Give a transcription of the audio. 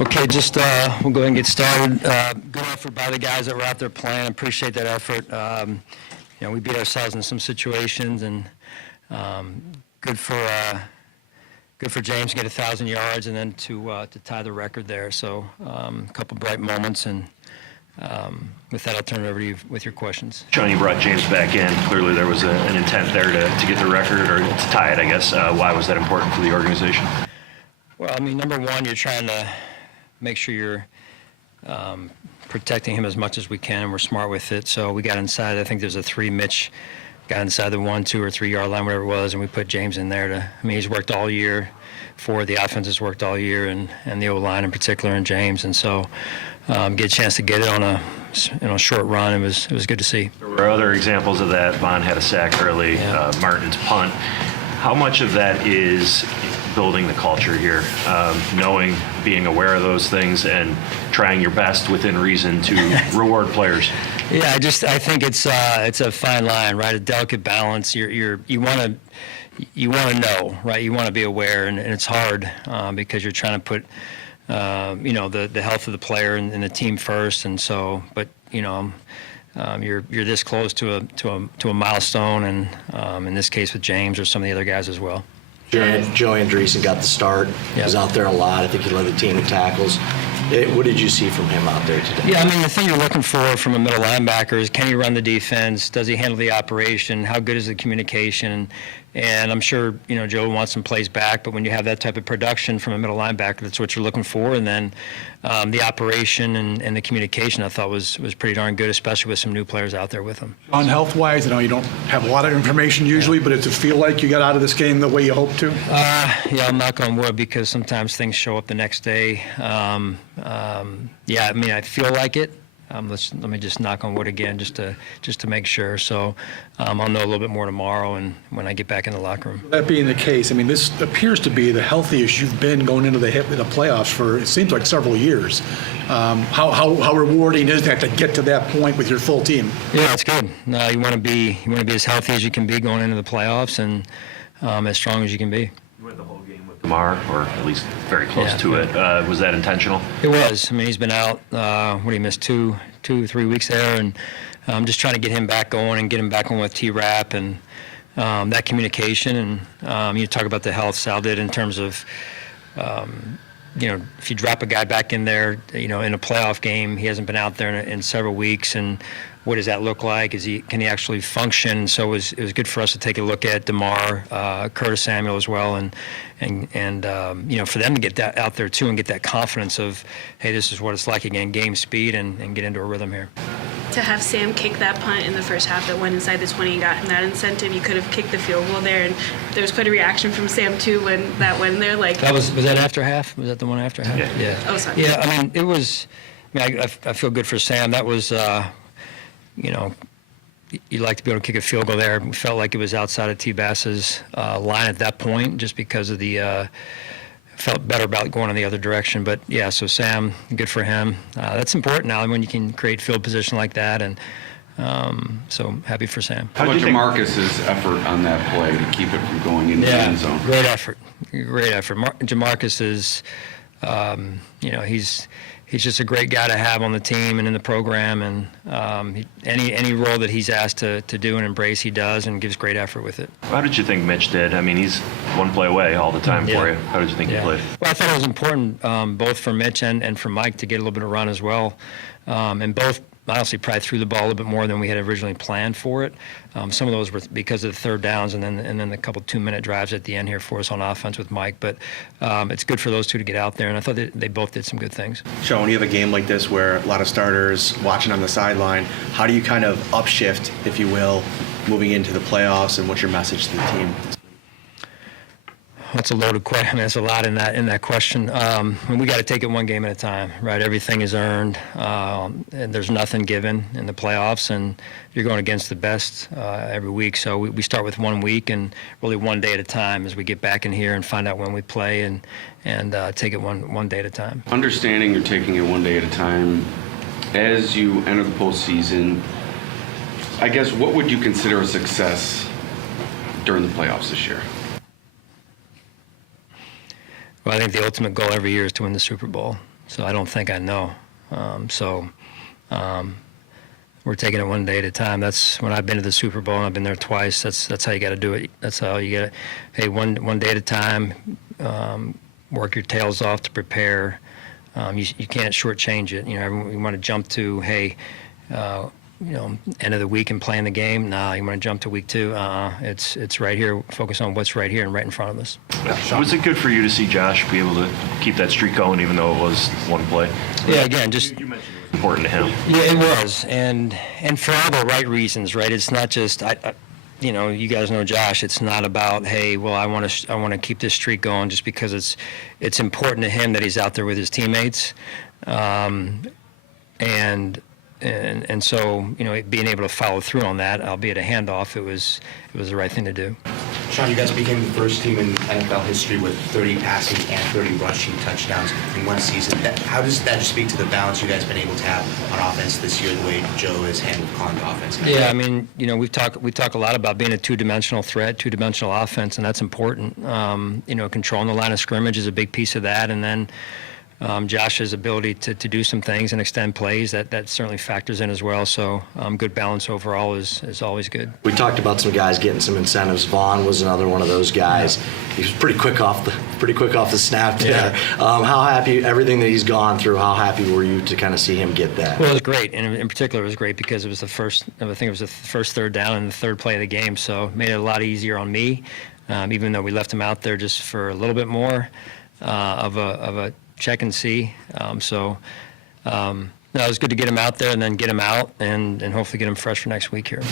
Okay, just we'll go ahead and get started. Good effort by the guys that were out there playing. Appreciate that effort. We beat ourselves in some situations, and good for James to get 1,000 yards and then to tie the record there. So a couple bright moments, and with that, I'll turn it over to you with your questions. Sean, you brought James back in. Clearly, there was an intent there to get the record or to tie it, I guess. Why was that important for the organization? Well, I mean, number one, you're trying to make sure you're protecting him as much as we can, and we're smart with it. So we got inside. I think there's a 3. Mitch got inside the 1, 2, or 3 yard line, whatever it was, and we put James in there. I mean, he's worked all year for the offense has worked all year, and the O-line in particular, and James. And so get a chance to get it on a short run. It was good to see. There were other examples of that. Vaughn had a sack early. Yeah. Martin's punt. How much of that is building the culture here, being aware of those things and trying your best within reason to reward players? Yeah, I think it's a fine line, right? A delicate balance. You want to know, right? You want to be aware, and it's hard because you're trying to put the health of the player and the team first, and so, but you're this close to a milestone, and in this case with James or some of the other guys as well. Joe Andreessen got the start. He was out there a lot. I think he led the team in tackles. What did you see from him out there today? Yeah, I mean, the thing you're looking for from a middle linebacker is, can he run the defense? Does he handle the operation? How good is the communication? And I'm sure, Joe wants some plays back, but when you have that type of production from a middle linebacker, that's what you're looking for. And then the operation and the communication, I thought was pretty darn good, especially with some new players out there with him. On health-wise, I know you don't have a lot of information usually, but does it feel like you got out of this game the way you hoped to? Yeah, I'm knock on wood, because sometimes things show up the next day. Yeah, I mean, I feel like it. Let me just knock on wood again, just to make sure. So I'll know a little bit more tomorrow, and when I get back in the locker room. That being the case, I mean, this appears to be the healthiest you've been going into the playoffs for, it seems like, several years. How rewarding is that to get to that point with your full team? Yeah, it's good. You want to be as healthy as you can be going into the playoffs, and as strong as you can be. You went the whole game with Damar, or at least very close to it. Was that intentional? It was. I mean, he's been out. He missed 2-3 weeks there, and I'm just trying to get him back going and get him back on with T-Rap and that communication. And you talk about the health Sal did in terms of, if you drop a guy back in there, in a playoff game, he hasn't been out there in several weeks, and what does that look like? Can he actually function? So it was good for us to take a look at Damar, Curtis Samuel as well, and for them to get that out there too and get that confidence of, hey, this is what it's like again, game speed, and get into a rhythm here. To have Sam kick that punt in the first half that went inside the 20 and got him that incentive, you could have kicked the field goal there, and there was quite a reaction from Sam too when that went there. Like, that was that after half? Was that the one after half? Yeah. Oh, sorry. Yeah, I mean, it was. I mean, I feel good for Sam. That was. You'd like to be able to kick a field goal there. We felt like it was outside of T-Bass's line at that point, just because of the felt better about going in the other direction. But yeah, so Sam, good for him. That's important now when you can create field position like that, and so happy for Sam. How about Jamarcus's effort on that play to keep it from going into the end zone? Great effort. Jamarcus is, he's just a great guy to have on the team and in the program, and any role that he's asked to do and embrace, he does, and gives great effort with it. How did you think Mitch did? I mean, he's one play away all the time for you. How did you think he played? Well, I thought it was important both for Mitch and for Mike to get a little bit of run as well, and both honestly probably threw the ball a little bit more than we had originally planned for it. Some of those were because of the third downs, and then a couple 2-minute drives at the end here for us on offense with Mike. But it's good for those two to get out there, and I thought they both did some good things. Sean, when you have a game like this where a lot of starters watching on the sideline, how do you kind of upshift, if you will, moving into the playoffs, and what's your message to the team? That's a loaded question. I mean, that's a lot in that question. We got to take it one game at a time, right? Everything is earned, and there's nothing given in the playoffs, and you're going against the best every week. So we start with 1 week and really one day at a time as we get back in here and find out when we play and take it one day at a time. Understanding you're taking it one day at a time, as you enter the postseason, I guess what would you consider a success during the playoffs this year? Well, I think the ultimate goal every year is to win the Super Bowl. So I don't think I know. We're taking it one day at a time. That's when I've been to the Super Bowl, and I've been there twice. That's how you got to do it. That's how you get it. Hey, one day at a time. Work your tails off to prepare. You can't shortchange it. You want to jump to, hey, end of the week and playing the game. Nah, you want to jump to week 2. It's right here. Focus on what's right here and right in front of us. Was it good for you to see Josh be able to keep that streak going, even though it was one play? Yeah, again, just. You mentioned it was important to him. Yeah, it was, and for all the right reasons, right? It's not just you guys know Josh. It's not about, hey, well, I want to keep this streak going just because it's important to him that he's out there with his teammates, and so being able to follow through on that, albeit a handoff, it was the right thing to do. Sean, you guys became the first team in NFL history with 30 passing and 30 rushing touchdowns in one season. How does that just speak to the balance you guys have been able to have on offense this year, the way Joe has handled calling the offense? Yeah, I mean, we talk a lot about being a two-dimensional threat, two-dimensional offense, and that's important. Controlling the line of scrimmage is a big piece of that, and then Josh's ability to do some things and extend plays, that certainly factors in as well. So good balance overall is always good. We talked about some guys getting some incentives. Vaughn was another one of those guys. He was pretty quick off the snap there. Yeah. How happy, everything that he's gone through, how happy were you to kind of see him get that? Well, it was great, and in particular, it was great because it was the first third down and the third play of the game, so it made it a lot easier on me, even though we left him out there just for a little bit more of a check and see. No, it was good to get him out there and then get him out and hopefully get him fresh for next week here.